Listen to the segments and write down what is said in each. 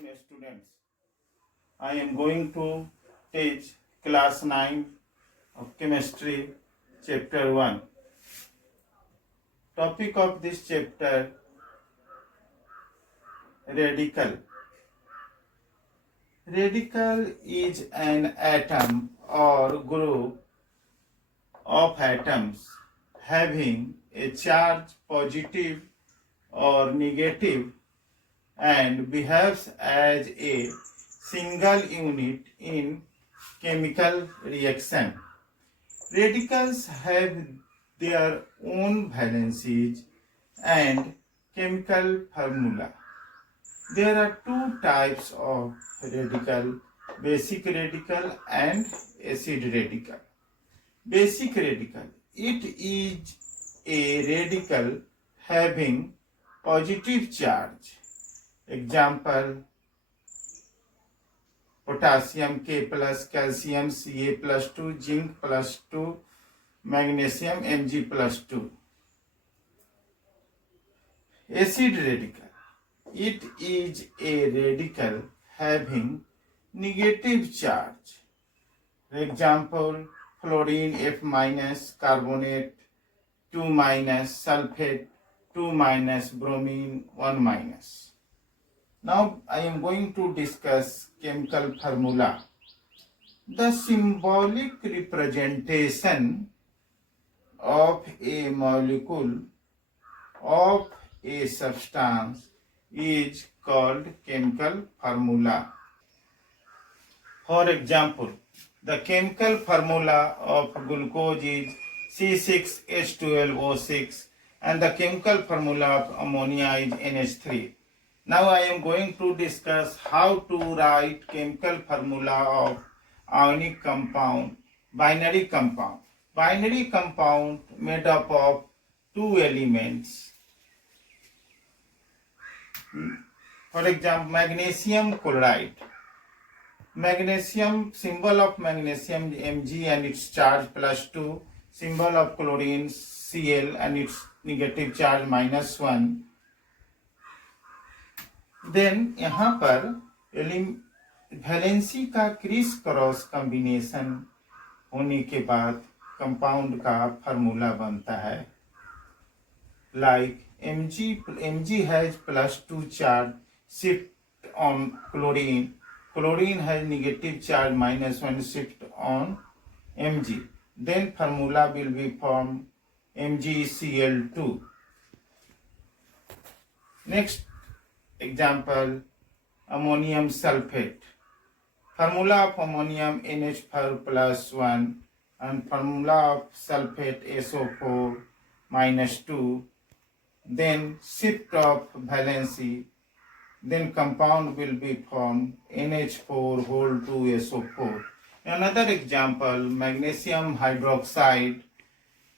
afternoon, students. I am going to teach class 9 of chemistry, chapter 1. Topic of this chapter, radical. Radical is an atom or group of atoms having a charge positive or negative and behaves as a single unit in chemical reaction. Radicals have their own valences and chemical formula. There are two types of radical, basic radical and acid radical. Basic radical, it is a radical having positive charge. Example, potassium K plus, calcium Ca plus 2, zinc plus 2, magnesium Mg plus 2. Acid radical, it is a radical having negative charge. Example, fluorine F minus, carbonate 2 minus, sulfate 2 minus, bromine 1 minus. Now I am going to discuss chemical formula. The symbolic representation of a molecule of a substance is called chemical formula. For example, the chemical formula of glucose is C6H12O6 and the chemical formula of ammonia is NH3. Now I am going to discuss how to write chemical formula of ionic compound, binary compound. Binary compound made up of two elements. For example, magnesium chloride. Magnesium, symbol of magnesium Mg and its charge plus 2, symbol of chlorine Cl and its negative charge minus 1. Then यहाँ पर valency का criss cross combination होने के बाद compound का formula बनता है like Mg has plus 2 charge shift on chlorine, chlorine has negative charge minus 1 shift on Mg, then formula will be formed MgCl2. Next example, ammonium sulfate. Formula of ammonium NH4 plus 1 and formula of sulfate SO4 minus 2. Then shift of valency. Then compound will be formed NH4 whole 2 SO4. Another example, magnesium hydroxide.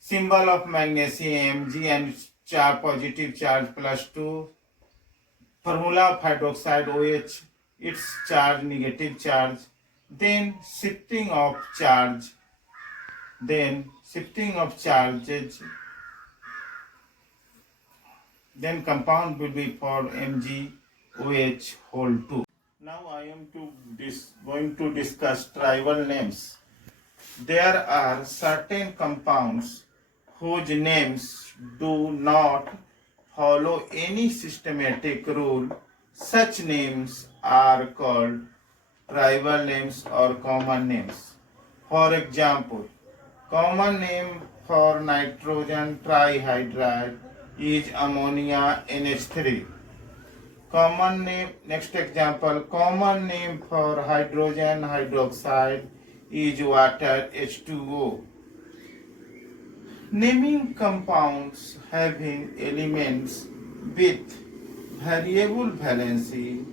Symbol of magnesium Mg and charge positive charge plus 2. Formula of hydroxide OH, its charge negative charge, then shifting of charges, then compound will be for MgOH whole 2. Now I am going to discuss tribal names. There are certain compounds whose names do not follow any systematic rule. Such names are called tribal names or common names. For example, common name for nitrogen trihydride is ammonia NH3. Common name, next example, common name for hydrogen hydroxide is water H2O. Naming compounds having elements with variable valency,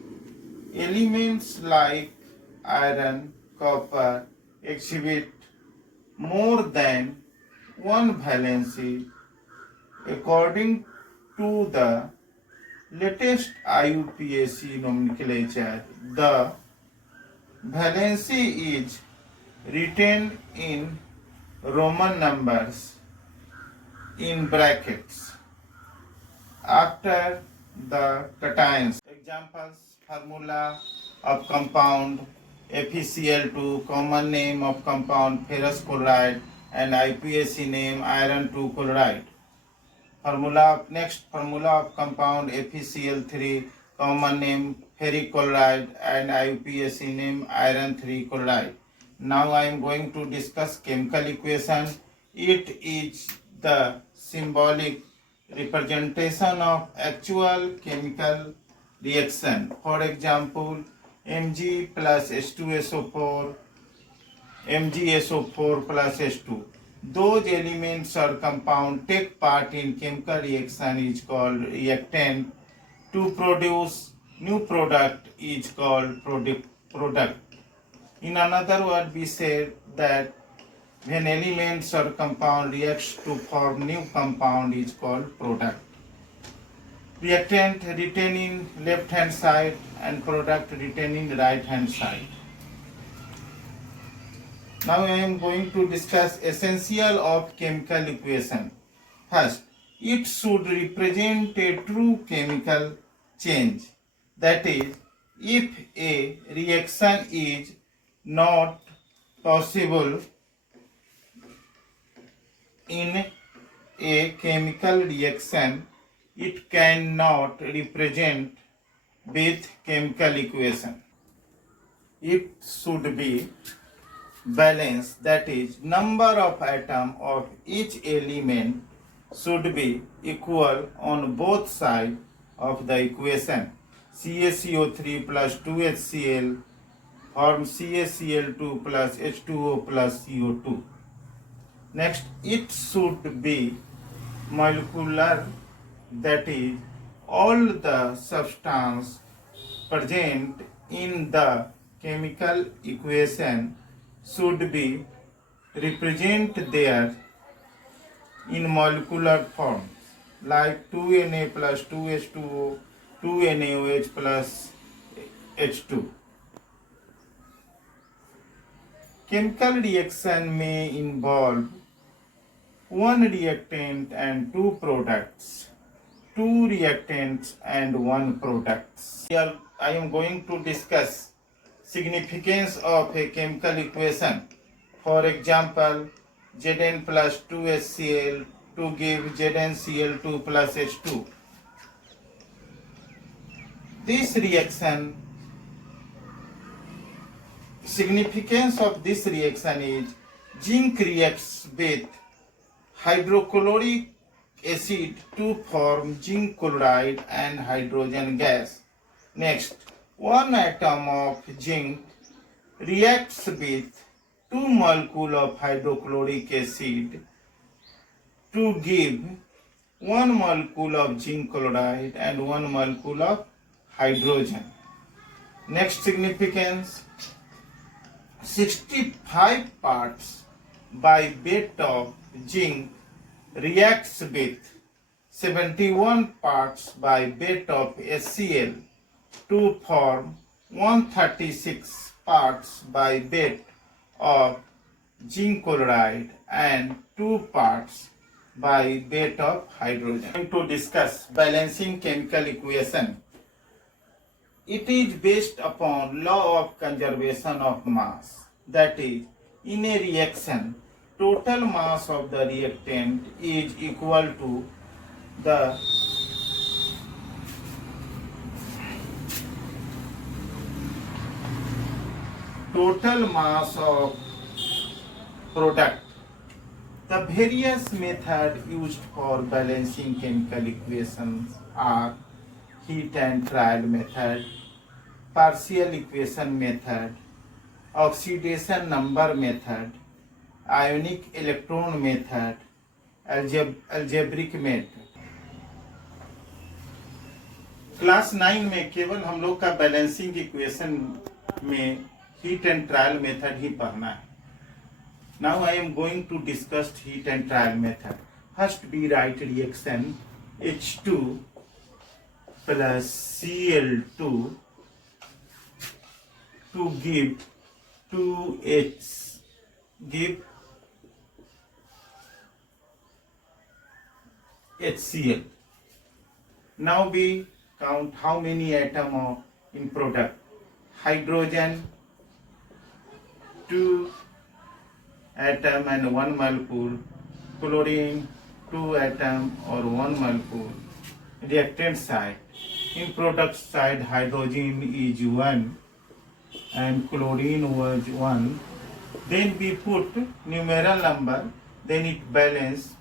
elements like iron, copper exhibit more than one valency. According to the latest IUPAC nomenclature, the valency is written in Roman numbers in brackets after the cations. Examples: Formula of compound FeCl2, common name of compound ferrous chloride, and IPAC name iron 2 chloride. Formula of compound FeCl3, common name ferric chloride, and IUPAC name iron 3 chloride. Now I am going to discuss chemical equation. It is the symbolic representation of actual chemical reaction. For example, Mg plus H2SO4, MgSO4 plus H2. Those elements or compound take part in chemical reaction is called reactant. To produce new product is called product. In another word, we say that when elements or compound reacts to form new compound is called product. Reactant written in left hand side and product written in right hand side. Now I am going to discuss essential of chemical equation. First, it should represent a true chemical change. That is, if a reaction is not possible in a chemical reaction, it cannot represent with chemical equation. It should be balance, that is, number of atoms of each element should be equal on both sides of the equation. CaCO3 plus 2HCl form CaCl2 plus H2O plus CO2. Next, it should be molecular, that is, all the substance present in the chemical equation should be represented there in molecular form, like 2Na plus 2H2O, 2NaOH plus H2. Chemical reaction may involve one reactant and two products, two reactants and one products. Here I am going to discuss significance of a chemical equation. For example, Zn plus 2HCl to give ZnCl2 plus H2. This reaction, significance of this reaction is zinc reacts with hydrochloric acid to form zinc chloride and hydrogen gas. Next, one atom of zinc reacts with 2 molecules of hydrochloric acid to give 1 molecule of zinc chloride and 1 molecule of hydrogen. Next significance, 65 parts by weight of zinc reacts with 71 parts by weight of HCl to form 136 parts by weight of zinc chloride and 2 parts by weight of hydrogen. I'm going to discuss balancing chemical equation. It is based upon law of conservation of mass. That is, in a reaction, total mass of the reactant is equal to the total mass of product. The various methods used for balancing chemical equations are heat and trial method, partial equation method, oxidation number method, ionic electron method, algebraic method. Class 9 में केवल हम लोग का balancing equation में heat and trial method ही पढ़ना है. Now I am going to discuss heat and trial method. First we write reaction H2 plus Cl2 to give 2H give HCl. Now we count how many atoms of in product. Hydrogen 2 atom and 1 molecule, chlorine 2 atom or 1 molecule. Reactant side. In product side, hydrogen is 1 and chlorine was 1. Then we put numeral number, then it balance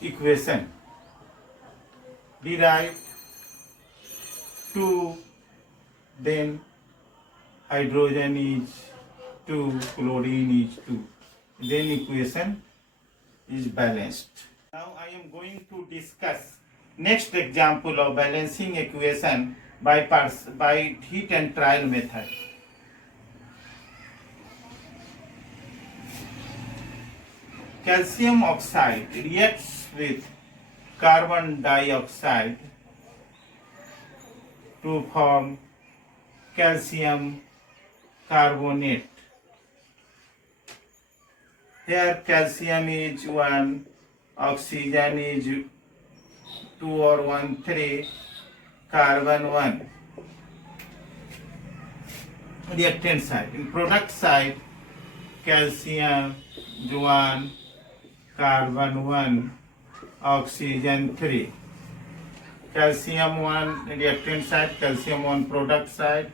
equation. Derive 2, then hydrogen is 2, chlorine is 2. Then equation is balanced. Now I am going to discuss next example of balancing equation by heat and trial method. Calcium oxide reacts with carbon dioxide to form calcium carbonate. Here calcium is 1, oxygen is 2 or 1, 3, carbon 1. Reactant side. In product side, calcium 1, carbon 1, oxygen 3. Calcium 1 reactant side, calcium 1 product side,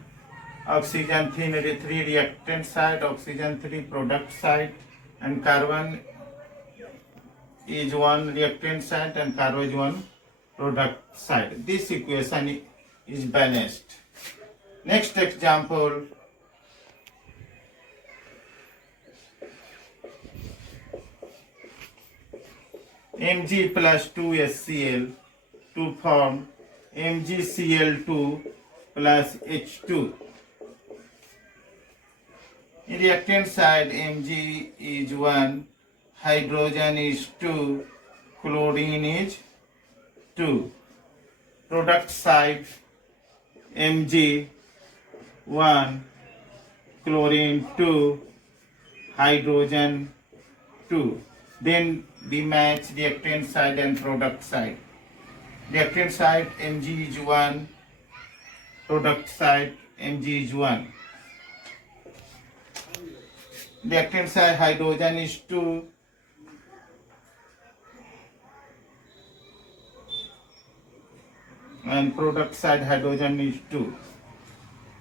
oxygen 3 reactant side, oxygen 3 product side, and carbon is 1 reactant side and carbon is 1 product side. This equation is balanced. Next example. Mg plus 2HCl to form MgCl2 plus H2. In reactant side, Mg is 1, hydrogen is 2, chlorine is 2. Product side, Mg 1, chlorine 2, hydrogen 2. Then we match reactant side and product side. Reactant side Mg is 1, product side Mg is 1. Reactant side hydrogen is 2, and product side hydrogen is 2.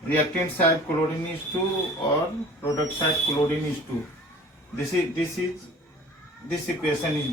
Reactant side chlorine is 2 or product side chlorine is 2. This equation is